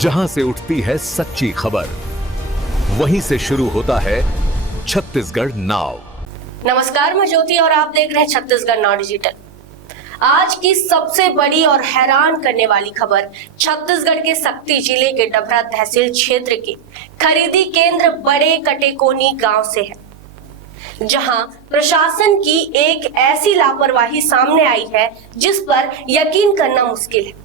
जहां से उठती है सच्ची खबर, वहीं से शुरू होता है छत्तीसगढ़ नाउ। नमस्कार, मैं ज्योति और आप देख रहे हैं छत्तीसगढ़ नाउ डिजिटल। आज की सबसे बड़ी और हैरान करने वाली खबर छत्तीसगढ़ के सक्ती जिले के डभरा तहसील क्षेत्र के खरीदी केंद्र बड़े कटेकोनी गांव से है, जहां प्रशासन की एक ऐसी लापरवाही सामने आई है जिस पर यकीन करना मुश्किल है।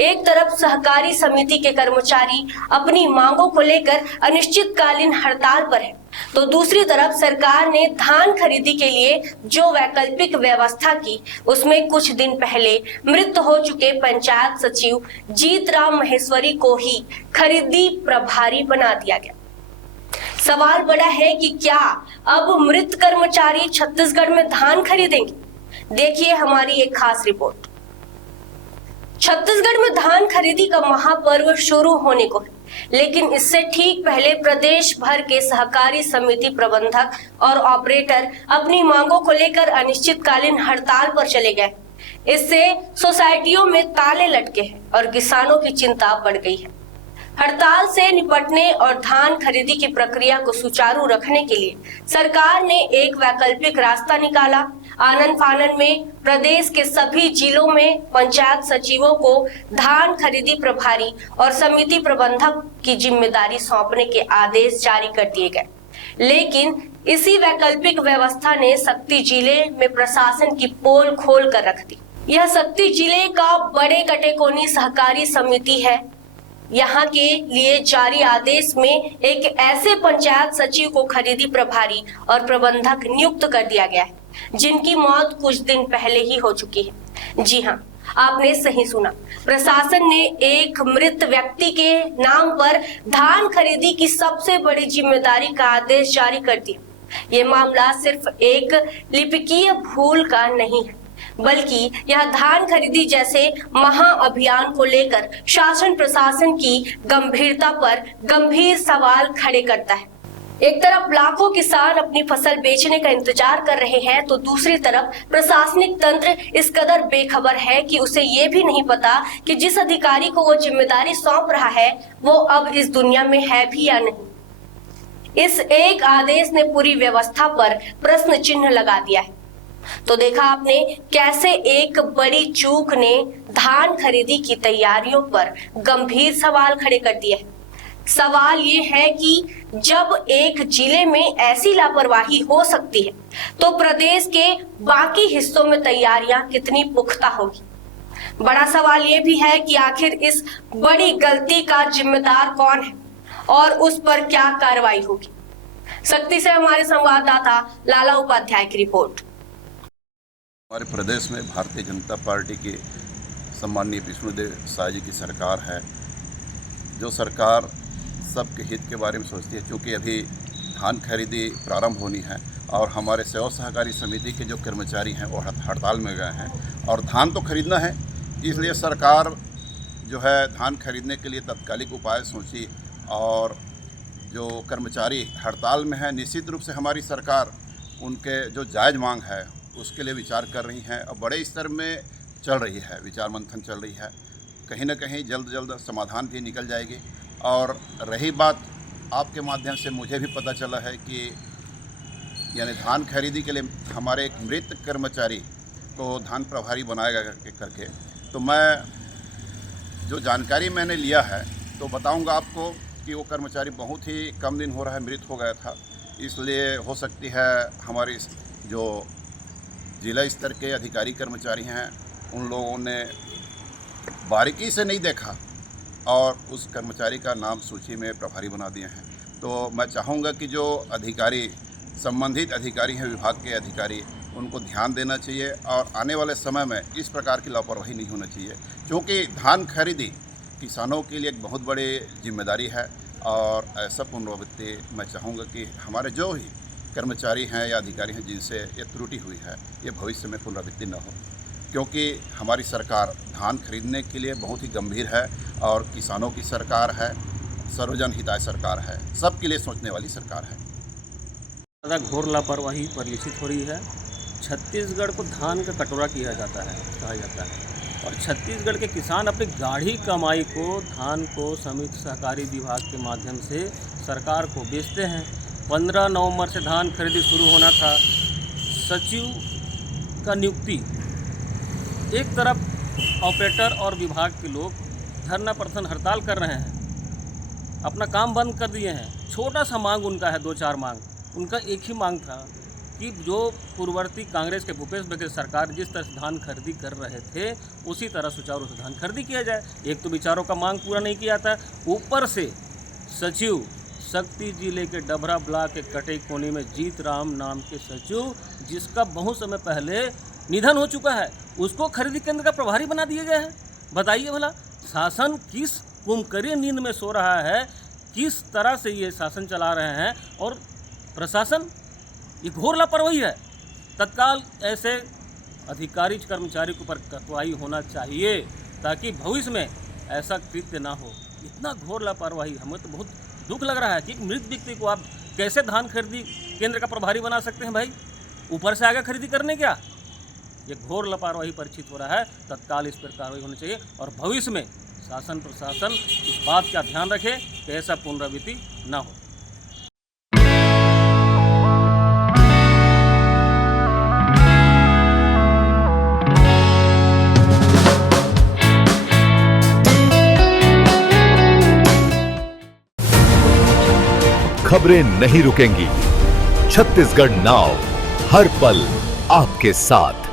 एक तरफ सहकारी समिति के कर्मचारी अपनी मांगों को लेकर अनिश्चितकालीन हड़ताल पर है, तो दूसरी तरफ सरकार ने धान खरीदी के लिए जो वैकल्पिक व्यवस्था की, उसमें कुछ दिन पहले मृत हो चुके पंचायत सचिव जीतराम महेश्वरी को ही खरीदी प्रभारी बना दिया गया। सवाल बड़ा है कि क्या अब मृत कर्मचारी छत्तीसगढ़ में धान खरीदेंगे? देखिए हमारी एक खास रिपोर्ट। छत्तीसगढ़ में धान खरीदी का महापर्व शुरू होने को है, लेकिन इससे ठीक पहले प्रदेश भर के सहकारी समिति प्रबंधक और ऑपरेटर अपनी मांगों को लेकर अनिश्चितकालीन हड़ताल पर चले गए। इससे सोसाइटियों में ताले लटके हैं और किसानों की चिंता बढ़ गई है। हड़ताल से निपटने और धान खरीदी की प्रक्रिया को सुचारू रखने के लिए सरकार ने एक वैकल्पिक रास्ता निकाला। आनन फानन में प्रदेश के सभी जिलों में पंचायत सचिवों को धान खरीदी प्रभारी और समिति प्रबंधक की जिम्मेदारी सौंपने के आदेश जारी कर दिए गए, लेकिन इसी वैकल्पिक व्यवस्था ने सक्ती जिले में प्रशासन की पोल खोल कर रख दी। यह सक्ती जिले का बड़े कटेकोनी सहकारी समिति है। यहाँ के लिए जारी आदेश में एक ऐसे पंचायत सचिव को खरीदी प्रभारी और प्रबंधक नियुक्त कर दिया गया है, जिनकी मौत कुछ दिन पहले ही हो चुकी है। जी हाँ, आपने सही सुना, प्रशासन ने एक मृत व्यक्ति के नाम पर धान खरीदी की सबसे बड़ी जिम्मेदारी का आदेश जारी कर दिया। ये मामला सिर्फ एक लिपिकीय भूल का नहीं है, बल्कि यह धान खरीदी जैसे महाअभियान को लेकर शासन प्रशासन की गंभीरता पर गंभीर सवाल खड़े करता है। एक तरफ लाखों किसान अपनी फसल बेचने का इंतजार कर रहे हैं, तो दूसरी तरफ प्रशासनिक तंत्र इस कदर बेखबर है कि उसे ये भी नहीं पता कि जिस अधिकारी को वो जिम्मेदारी सौंप रहा है वो अब इस दुनिया में है भी या नहीं। इस एक आदेश ने पूरी व्यवस्था पर प्रश्न चिन्ह लगा दिया है। तो देखा आपने कैसे एक बड़ी चूक ने धान खरीदी की तैयारियों पर गंभीर सवाल खड़े कर दिए हैं। सवाल ये है कि जब एक जिले में ऐसी लापरवाही हो सकती है, तो प्रदेश के बाकी हिस्सों में तैयारियां कितनी पुख्ता होगी। बड़ा सवाल ये भी है कि आखिर इस बड़ी गलती का जिम्मेदार कौन है और उस पर क्या कार्रवाई होगी। सक्ती से हमारे संवाददाता लाला उपाध्याय की रिपोर्ट। हमारे प्रदेश में भारतीय जनता पार्टी की सम्माननीय विष्णुदेव साय जी की सरकार है, जो सरकार सबके हित के बारे में सोचती है। क्योंकि अभी धान खरीदी प्रारंभ होनी है और हमारे सेवा सहकारी समिति के जो कर्मचारी हैं वो हड़ताल में गए हैं और धान तो खरीदना है, इसलिए सरकार जो है धान खरीदने के लिए तत्कालिक उपाय सोची और जो कर्मचारी हड़ताल में है, निश्चित रूप से हमारी सरकार उनके जो जायज़ मांग है उसके लिए विचार कर रही हैं और बड़े स्तर में चल रही है, विचार मंथन चल रही है। कहीं ना कहीं जल्द समाधान भी निकल जाएगी। और रही बात, आपके माध्यम से मुझे भी पता चला है कि यानी धान खरीदी के लिए हमारे एक मृत कर्मचारी को धान प्रभारी बनाया करके, तो मैं जो जानकारी मैंने लिया है तो बताऊंगा आपको कि वो कर्मचारी बहुत ही कम दिन हो रहा है मृत हो गया था। इसलिए हो सकती है हमारी जो जिला स्तर के अधिकारी कर्मचारी हैं उन लोगों ने बारीकी से नहीं देखा और उस कर्मचारी का नाम सूची में प्रभारी बना दिए हैं। तो मैं चाहूँगा कि जो अधिकारी, संबंधित अधिकारी हैं, विभाग के अधिकारी, उनको ध्यान देना चाहिए और आने वाले समय में इस प्रकार की लापरवाही नहीं होना चाहिए, क्योंकि धान खरीदी किसानों के लिए एक बहुत बड़ी जिम्मेदारी है। और ऐसा पुनरावृत्ति मैं चाहूँगा कि हमारे जो ही कर्मचारी हैं या अधिकारी हैं जिनसे ये त्रुटि हुई है, ये भविष्य में पुनरावृत्ति न हो, क्योंकि हमारी सरकार धान खरीदने के लिए बहुत ही गंभीर है और किसानों की सरकार है, सर्वजन हिताय सरकार है, सबके लिए सोचने वाली सरकार है। ज़्यादा घोर लापरवाही परिलक्षित हो रही है। छत्तीसगढ़ को धान का कटोरा किया जाता है, कहा जाता है। और छत्तीसगढ़ के किसान अपनी गाढ़ी कमाई को धान को समिति सहकारी विभाग के माध्यम से सरकार को बेचते हैं। 15 नवंबर से धान खरीदी शुरू होना था। सचिव का नियुक्ति, एक तरफ ऑपरेटर और विभाग के लोग धरना प्रदर्शन हड़ताल कर रहे हैं, अपना काम बंद कर दिए हैं। छोटा सा मांग उनका है, 2-4 मांग। उनका एक ही मांग था कि जो पूर्ववर्ती कांग्रेस के भूपेश बघेल सरकार जिस तरह से धान खरीदी कर रहे थे उसी तरह सुचारू से धान खरीदी किया जाए। एक तो विचारों का मांग पूरा नहीं किया था, ऊपर से सचिव शक्ति जिले के डभरा ब्लॉक के कटई कोनी में जीत राम नाम के सचिव, जिसका बहुत समय पहले निधन हो चुका है, उसको खरीदी केंद्र का प्रभारी बना दिया गया है। बताइए भला शासन किस कुमकरी नींद में सो रहा है, किस तरह से ये शासन चला रहे हैं। और प्रशासन ये घोर लापरवाही है। तत्काल ऐसे अधिकारी कर्मचारी के ऊपर कार्रवाई होना चाहिए ताकि भविष्य में ऐसा कृत्य ना हो। इतना घोर लापरवाही, हमें तो बहुत दुख लग रहा है कि एक मृत व्यक्ति को आप कैसे धान खरीदी केंद्र का प्रभारी बना सकते हैं भाई, ऊपर से आगे खरीदी करने क्या। ये घोर लापरवाही परिचित हो रहा है। तत्काल इस पर कार्रवाई होनी चाहिए और भविष्य में शासन प्रशासन इस बात का ध्यान रखे कि ऐसा पुनरावृत्ति ना हो। खबरें नहीं रुकेंगी। छत्तीसगढ़ नाउ हर पल आपके साथ।